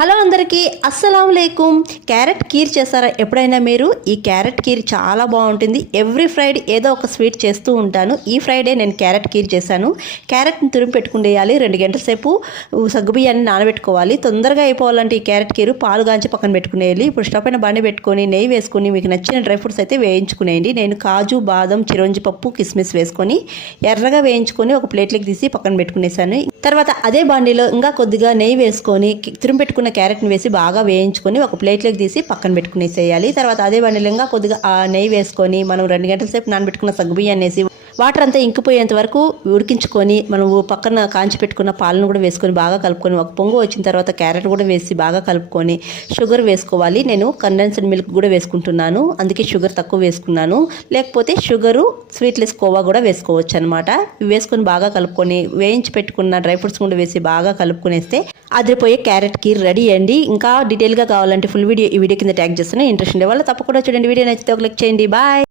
Hello అందరికీ అస్సలం లేకుం carrot kheer చేస్తారా ఎప్పుడైనా మీరు? ఈ క్యారెట్ కీర్ చాలా బాగుంటుంది. ఎవ్రీ ఫ్రైడే ఏదో ఒక స్వీట్ చేస్తూ ఉంటాను. ఈ ఫ్రైడే నేను క్యారెట్ కీర్ చేశాను. క్యారెట్ని తురిమి పెట్టుకుండేయాలి. రెండు గంటల సేపు సగ్గుబియ్యాన్ని నానబెట్టుకోవాలి. తొందరగా అయిపోవాలంటే ఈ క్యారెట్ కీరు పాలు గాంచి పక్కన పెట్టుకునేయాలి. ఇప్పుడు స్టవ్ పైన బండి పెట్టుకొని నెయ్యి వేసుకొని మీకు నచ్చిన డ్రై ఫ్రూట్స్ అయితే వేయించుకునేయండి. నేను కాజు బాదం చిరంజి పప్పు కిస్మిస్ వేసుకొని ఎర్రగా వేయించుకొని ఒక ప్లేట్లోకి తీసి పక్కన పెట్టుకునేసాను తర్వాత అదే బండిలో ఇంకా కొద్దిగా నెయ్యి వేసుకొని తురిమి పెట్టుకున్న క్యారెట్ని వేసి బాగా వేయించుకొని ఒక ప్లేట్లోకి తీసి పక్కన పెట్టుకునేసేయాలి. తర్వాత అదే బండిలో కొద్దిగా ఆ నెయ్యి వేసుకొని మనం రెండు గంటల సేపు నానబెట్టుకున్న సగ్గుబియ్యాన్ని వేసి వాటర్ అంతా ఇంకిపోయేంత వరకు ఉడికించుకొని మనం పక్కన కాంచి పెట్టుకున్న పాలను కూడా వేసుకొని బాగా కలుపుకొని ఒక పొంగు వచ్చిన తర్వాత క్యారెట్ కూడా వేసి బాగా కలుపుకొని షుగర్ వేసుకోవాలి. నేను కండెన్స్డ్ మిల్క్ కూడా వేసుకుంటున్నాను. అందుకే షుగర్ తక్కువ వేసుకున్నాను. లేకపోతే షుగరు స్వీట్లెస్ కోవా కూడా వేసుకోవచ్చు అనమాట వేసుకొని బాగా కలుపుకొని వేయించి పెట్టుకున్న డ్రై ఫ్రూట్స్ కూడా వేసి బాగా కలుపుకొనేస్తే అదిరిపోయే క్యారెట్ కీర్ రెడీ అండి. ఇంకా డీటెయిల్గా కావాలంటే ఫుల్ వీడియో ఈ వీడియో కింద ట్యాగ్ చేస్తున్నా. ఇంట్రెస్ట్ ఉండే వాళ్ళు తప్పకుండా చూడండి. వీడియో నచ్చితే ఒక క్లిక్ చేయండి. బాయ్.